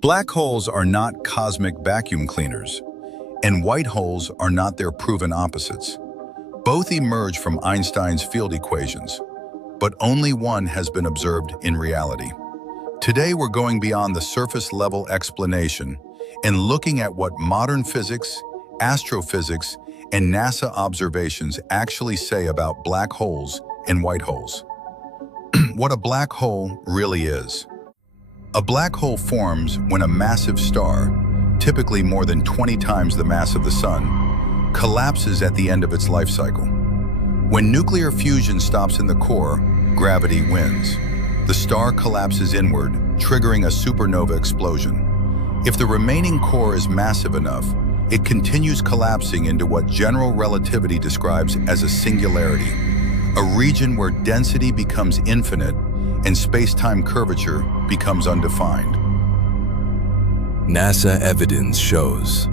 Black holes are not cosmic vacuum cleaners, and white holes are not their proven opposites. Both emerge from Einstein's field equations, but only one has been observed in reality. Today we're going beyond the surface-level explanation and looking at what modern physics, astrophysics, and NASA observations actually say about black holes and white holes. What a black hole really is. A black hole forms when a massive star, typically more than 20 times the mass of the Sun, collapses at the end of its life cycle. When nuclear fusion stops in the core, gravity wins. The star collapses inward, triggering a supernova explosion. If the remaining core is massive enough, it continues collapsing into what general relativity describes as a singularity, a region where density becomes infinite and space-time curvature becomes undefined. NASA evidence shows.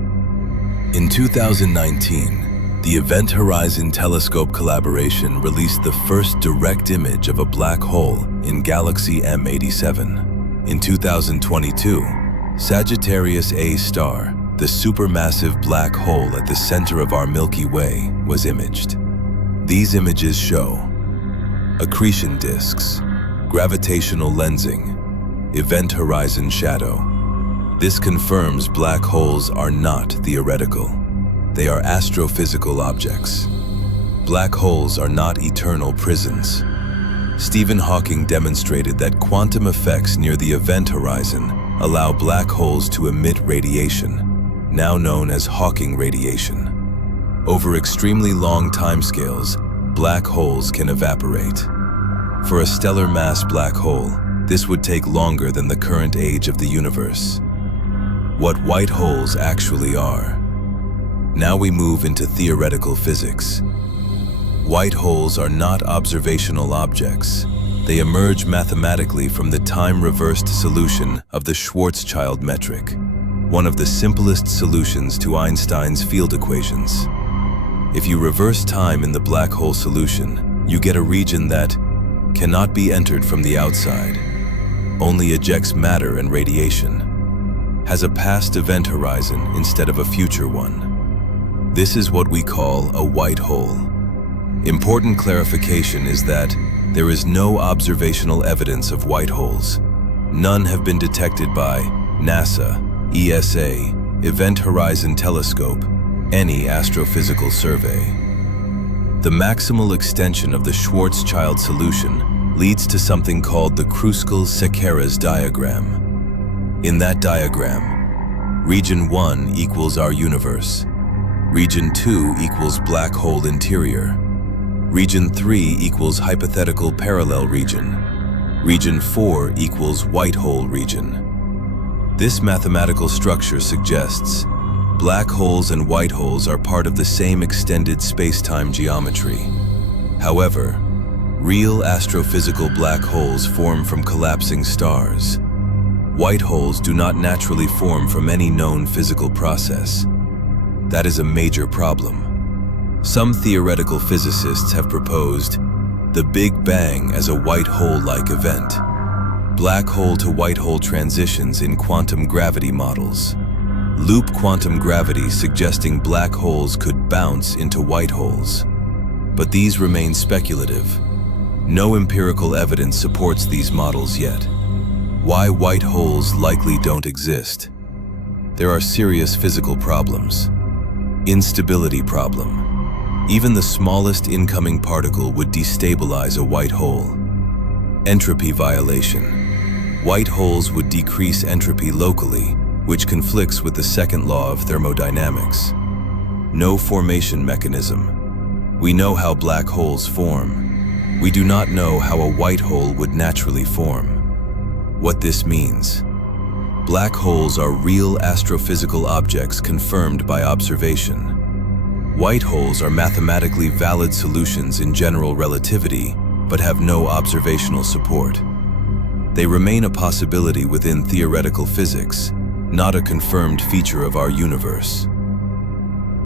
In 2019, the Event Horizon Telescope collaboration released the first direct image of a black hole in galaxy M87. In 2022, Sagittarius A star, the supermassive black hole at the center of our Milky Way, was imaged. These images show accretion disks, gravitational lensing, event horizon shadow. This confirms black holes are not theoretical. They are astrophysical objects. Black holes are not eternal prisons. Stephen Hawking demonstrated that quantum effects near the event horizon allow black holes to emit radiation, now known as Hawking radiation. Over extremely long timescales, black holes can evaporate. For a stellar mass black hole, this would take longer than the current age of the universe. What white holes actually are. Now we move into theoretical physics. White holes are not observational objects. They emerge mathematically from the time-reversed solution of the Schwarzschild metric, one of the simplest solutions to Einstein's field equations. If you reverse time in the black hole solution, you get a region that cannot be entered from the outside, only ejects matter and radiation, has a past event horizon instead of a future one. This is what we call a white hole. Important clarification is that there is no observational evidence of white holes. None have been detected by NASA, ESA, Event Horizon Telescope, any astrophysical survey. The maximal extension of the Schwarzschild solution leads to something called the Kruskal-Szekeres diagram. In that diagram, region 1 equals our universe, region 2 equals black hole interior, region 3 equals hypothetical parallel region, region 4 equals white hole region. This mathematical structure suggests black holes and white holes are part of the same extended space-time geometry. However, real astrophysical black holes form from collapsing stars. White holes do not naturally form from any known physical process. That is a major problem. Some theoretical physicists have proposed the Big Bang as a white hole-like event. Black hole to white hole transitions in quantum gravity models. Loop quantum gravity suggesting black holes could bounce into white holes. But these remain speculative. No empirical evidence supports these models yet. Why white holes likely don't exist? There are serious physical problems. Instability problem. Even the smallest incoming particle would destabilize a white hole. Entropy violation. White holes would decrease entropy locally, which conflicts with the second law of thermodynamics. No formation mechanism. We know how black holes form. We do not know how a white hole would naturally form. What this means. Black holes are real astrophysical objects confirmed by observation. White holes are mathematically valid solutions in general relativity, but have no observational support. They remain a possibility within theoretical physics, not a confirmed feature of our universe.